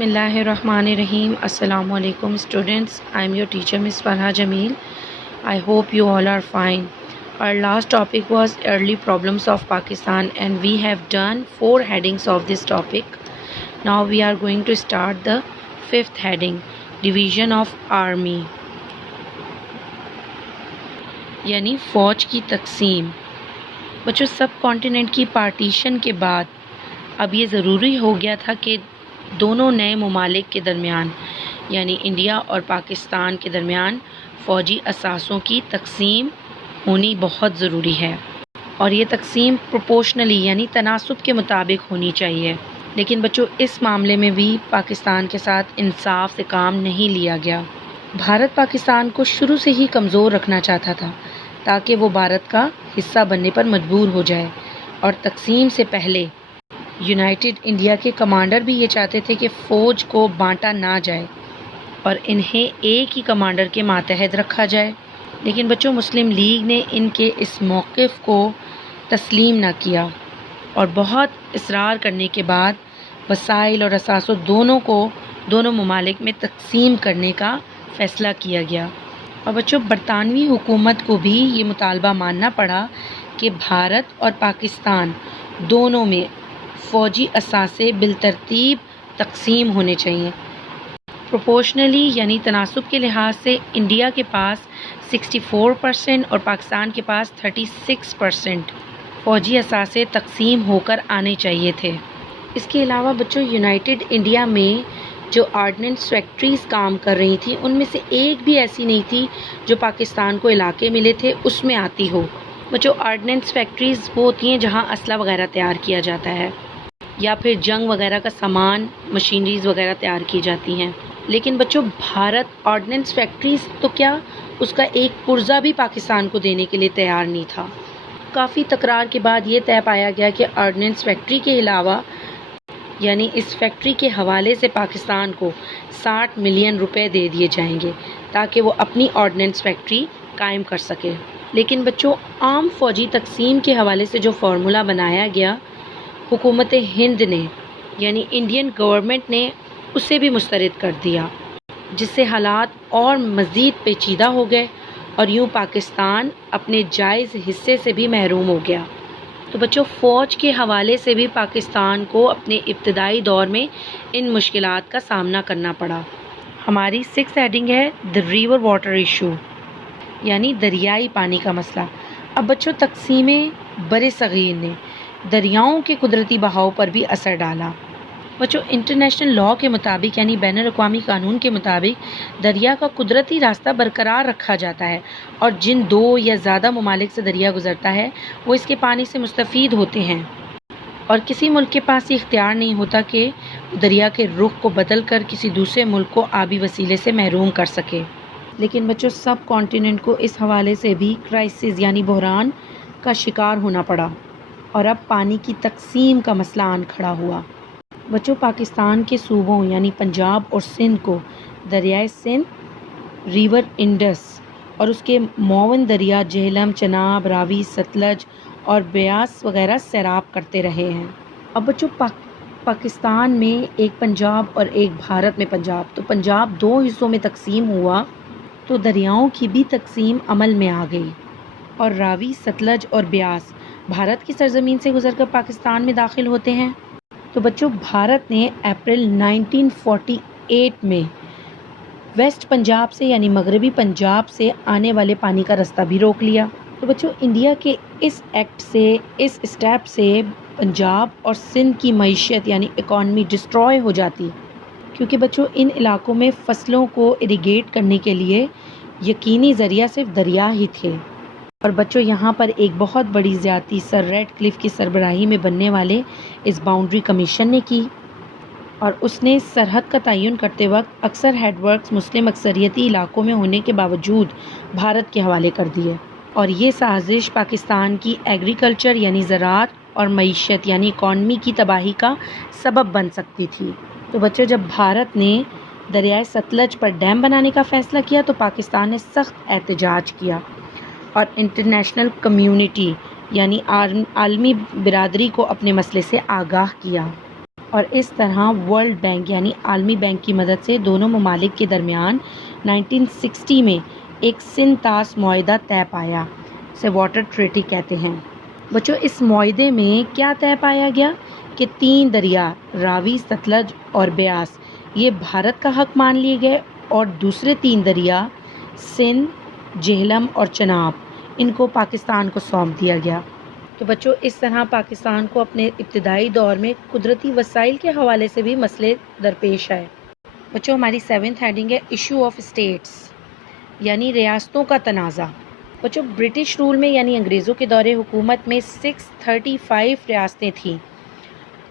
Bismillahirrahmanirrahim. Assalamu alaikum students. I am your teacher Miss Farha Jameel. I hope you all are fine. Our last topic was early problems of Pakistan and we have done 4 headings of this topic. Now we are going to start the 5th heading, Division of Army. यानी फ़ौज की तकसीम. बच्चों सब continent की partition के बाद अब ये ज़रूरी हो गया था कि दोनों नए ममालिक के दरमियान यानी इंडिया और पाकिस्तान के दरमियान फ़ौजी असासों की तकसीम होनी बहुत ज़रूरी है और ये तकसीम प्रोपोर्शनली यानी तनासुब के मुताबिक होनी चाहिए. लेकिन बच्चों इस मामले में भी पाकिस्तान के साथ इंसाफ से काम नहीं लिया गया. भारत पाकिस्तान को शुरू से ही कमज़ोर रखना चाहता था ताकि वो भारत का हिस्सा बनने पर मजबूर हो जाए और तकसीम से पहले यूनाइटेड इंडिया के कमांडर भी ये चाहते थे कि फ़ौज को बांटा ना जाए और इन्हें एक ही कमांडर के मातहत रखा जाए. लेकिन बच्चों मुस्लिम लीग ने इनके इस मौक़िफ़ को तस्लीम ना किया और बहुत इसरार करने के बाद वसाइल और असासों दोनों को दोनों ममालिक में तकसीम करने का फ़ैसला किया गया. और बच्चों बरतानवी हुकूमत को भी ये मुतालबा मानना पड़ा कि भारत और पाकिस्तान दोनों में फ़ौजी असासे बिलतरतीब तकसीम होने चाहिए. प्रोपोर्शनली यानी तनासुब के लिहाज से इंडिया के पास 64% और पाकिस्तान के पास 36% फ़ौजी असासे तकसीम होकर आने चाहिए थे. इसके अलावा बच्चों यूनाइटेड इंडिया में जो आर्डनेंस फैक्ट्रीज़ काम कर रही थी उनमें से एक भी ऐसी नहीं थी जो पाकिस्तान को इलाके मिले थे उसमें आती हो. बच्चों आर्डनेंस फैक्ट्रीज़ वो होती हैं जहाँ असला वगैरह तैयार किया जाता है या फिर जंग वगैरह का सामान मशीनरीज़ वगैरह तैयार की जाती हैं. लेकिन बच्चों भारत ऑर्डिनेंस फैक्ट्रीज़ तो क्या उसका एक पुर्जा भी पाकिस्तान को देने के लिए तैयार नहीं था. काफ़ी तकरार के बाद ये तय पाया गया कि ऑर्डिनेंस फैक्ट्री के अलावा यानी इस फैक्ट्री के हवाले से पाकिस्तान को 60 मिलियन रुपए दे दिए जाएंगे ताकि वो अपनी ऑर्डिनेंस फैक्ट्री कायम कर सके. लेकिन बच्चों आम फ़ौजी तकसीम के हवाले से जो फार्मूला बनाया गया हुकूमत हिंद ने यानी इंडियन गवर्नमेंट ने उसे भी मुस्तरद कर दिया जिससे हालात और मज़ीद पेचीदा हो गए और यूँ पाकिस्तान अपने जायज़ हिस्से से भी महरूम हो गया. तो बच्चों फ़ौज के हवाले से भी पाकिस्तान को अपने इब्तदाई दौर में इन मुश्किलात का सामना करना पड़ा. हमारी 6th हेडिंग है द रिवर वाटर इशू यानी दरियाई पानी का मसला. अब बच्चों तकसीमें बरे सग़ीर ने दरियाओं के कुदरती बहाव पर भी असर डाला. बच्चों इंटरनेशनल लॉ के मुताबिक यानी बैनुल अक़वामी कानून के मुताबिक दरिया का कुदरती रास्ता बरकरार रखा जाता है और जिन 2 या ज़्यादा ममालिक से दरिया गुज़रता है वो इसके पानी से मुस्तफ़ीद होते हैं और किसी मुल्क के पास ये इख्तियार नहीं होता कि दरिया के रुख को बदल कर किसी दूसरे मुल्क को आबी वसीले से महरूम कर सके. लेकिन बच्चों सब कॉन्टिनेंट को इस हवाले से भी क्राइसिस यानी बहरान का शिकार होना पड़ा और अब पानी की तकसीम का मसला आन खड़ा हुआ. बच्चों पाकिस्तान के सूबों यानी पंजाब और सिंध को दरियाए सिंध, रिवर इंडस और उसके मौवन दरिया झेलम, चनाब, रावी, सतलज और ब्यास वगैरह सैराब करते रहे हैं. अब बच्चों पाकिस्तान में एक पंजाब और एक भारत में पंजाब, तो पंजाब 2 हिस्सों में तकसीम हुआ तो दरियाओं की भी तकसीम अमल में आ गई और रावी, सतलज और ब्यास भारत की सरजमीन से गुजरकर पाकिस्तान में दाखिल होते हैं. तो बच्चों भारत ने अप्रैल 1948 में वेस्ट पंजाब से यानी मगरबी पंजाब से आने वाले पानी का रास्ता भी रोक लिया. तो बच्चों इंडिया के इस एक्ट से, इस स्टेप से पंजाब और सिंध की मईशत यानी इकॉनमी डिस्ट्रॉय हो जाती क्योंकि बच्चों इन इलाकों में फसलों को इरिगेट करने के लिए यकीनी ज़रिया सिर्फ दरिया ही थे. और बच्चों यहाँ पर एक बहुत बड़ी ज़्यादती सर रेडक्लिफ की सरबराही में बनने वाले इस बाउंड्री कमीशन ने की और उसने सरहद का तयन करते वक्त अक्सर हेडवर्क्स मुस्लिम अक्सरियती इलाकों में होने के बावजूद भारत के हवाले कर दिए और ये साजिश पाकिस्तान की एग्रीकल्चर यानी ज़राअत और मईशत यानी इकॉनमी की तबाही का सबब बन सकती थी. तो बच्चों जब भारत ने दरियाए सतलज पर डैम बनाने का फ़ैसला किया तो पाकिस्तान ने सख्त एहतजाज किया और इंटरनेशनल कम्युनिटी यानी आलमी बिरादरी को अपने मसले से आगाह किया. اور اس طرح ورلڈ بینک یعنی عالمی بینک کی مدد سے دونوں ممالک کے درمیان 1960 میں ایک سنتاس معاہدہ طے پایا، اسے واٹر ٹریٹی کہتے ہیں۔ بچوں اس معاہدے میں کیا طے پایا گیا کہ 3 دریا راوی، ستلج اور بیاس یہ بھارت کا حق مان لیے گئے اور دوسرے 3 دریا سندھ، جہلم اور چناب ان کو پاکستان کو سونپ دیا گیا۔ تو بچوں اس طرح پاکستان کو اپنے ابتدائی دور میں قدرتی وسائل کے حوالے سے بھی مسئلے درپیش آئے۔ بچوں ہماری 7th ہیڈنگ ہے ایشو آف اسٹیٹس یعنی ریاستوں کا تنازع۔ بچوں برٹش رول میں یعنی انگریزوں کے دور حکومت میں 635 ریاستیں تھیں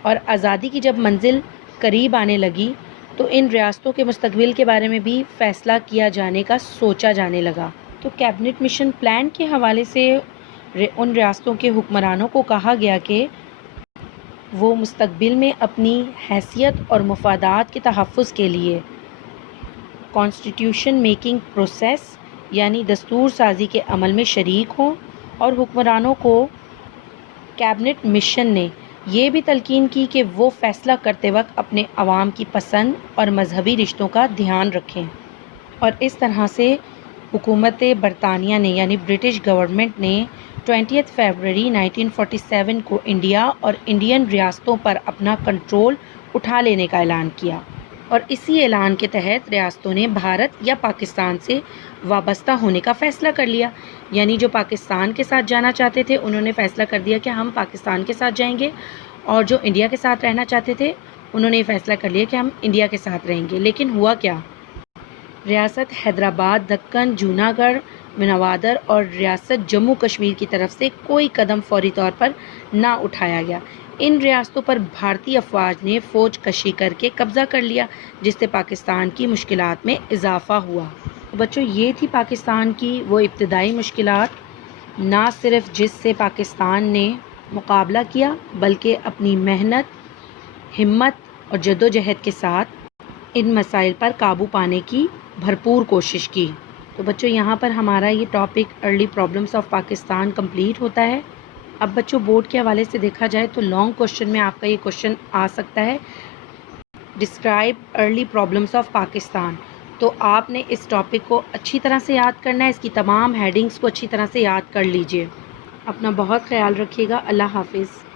اور آزادی کی جب منزل قریب آنے لگی تو ان ریاستوں کے مستقبل کے بارے میں بھی فیصلہ کیا جانے کا سوچا جانے لگا۔ تو کیبنٹ مشن پلان کے حوالے سے ان ریاستوں کے حکمرانوں کو کہا گیا کہ وہ مستقبل میں اپنی حیثیت اور مفادات کے تحفظ کے لیے کانسٹیٹیوشن میکنگ پروسیس یعنی دستور سازی کے عمل میں شریک ہوں، اور حکمرانوں کو کیبنٹ مشن نے یہ بھی تلقین کی کہ وہ فیصلہ کرتے وقت اپنے عوام کی پسند اور مذہبی رشتوں کا دھیان رکھیں۔ اور اس طرح سے حکومت برطانیہ نے یعنی برٹش گورنمنٹ نے 20 فروری 1947 کو انڈیا اور انڈین ریاستوں پر اپنا کنٹرول اٹھا لینے کا اعلان کیا، اور اسی اعلان کے تحت ریاستوں نے بھارت یا پاکستان سے وابستہ ہونے کا فیصلہ کر لیا۔ یعنی جو پاکستان کے ساتھ جانا چاہتے تھے انہوں نے فیصلہ کر دیا کہ ہم پاکستان کے ساتھ جائیں گے، اور جو انڈیا کے ساتھ رہنا چاہتے تھے انہوں نے یہ فیصلہ کر لیا کہ ہم انڈیا کے ساتھ رہیں گے۔ لیکن ہوا کیا؟ ریاست حیدرآباد، دکن، جونا گڑھ، منوادر اور ریاست جموں کشمیر کی طرف سے کوئی قدم فوری طور پر نہ اٹھایا گیا۔ ان ریاستوں پر بھارتی افواج نے فوج کشی کر کے قبضہ کر لیا، جس سے پاکستان کی مشکلات میں اضافہ ہوا۔ بچوں یہ تھی پاکستان کی وہ ابتدائی مشکلات، نہ صرف جس سے پاکستان نے مقابلہ کیا بلکہ اپنی محنت، ہمت اور جدوجہد کے ساتھ ان مسائل پر قابو پانے کی بھرپور کوشش کی۔ تو بچوں یہاں پر ہمارا یہ topic early problems of Pakistan complete ہوتا ہے۔ اب بچوں بورڈ کے حوالے سے دیکھا جائے تو لانگ کوشچن میں آپ کا یہ کوشچن آ سکتا ہے، describe early problems of Pakistan. تو آپ نے اس ٹاپک کو اچھی طرح سے یاد کرنا ہے، اس کی تمام ہیڈنگز کو اچھی طرح سے یاد کر لیجئے۔ اپنا بہت خیال رکھیے گا۔ اللہ حافظ۔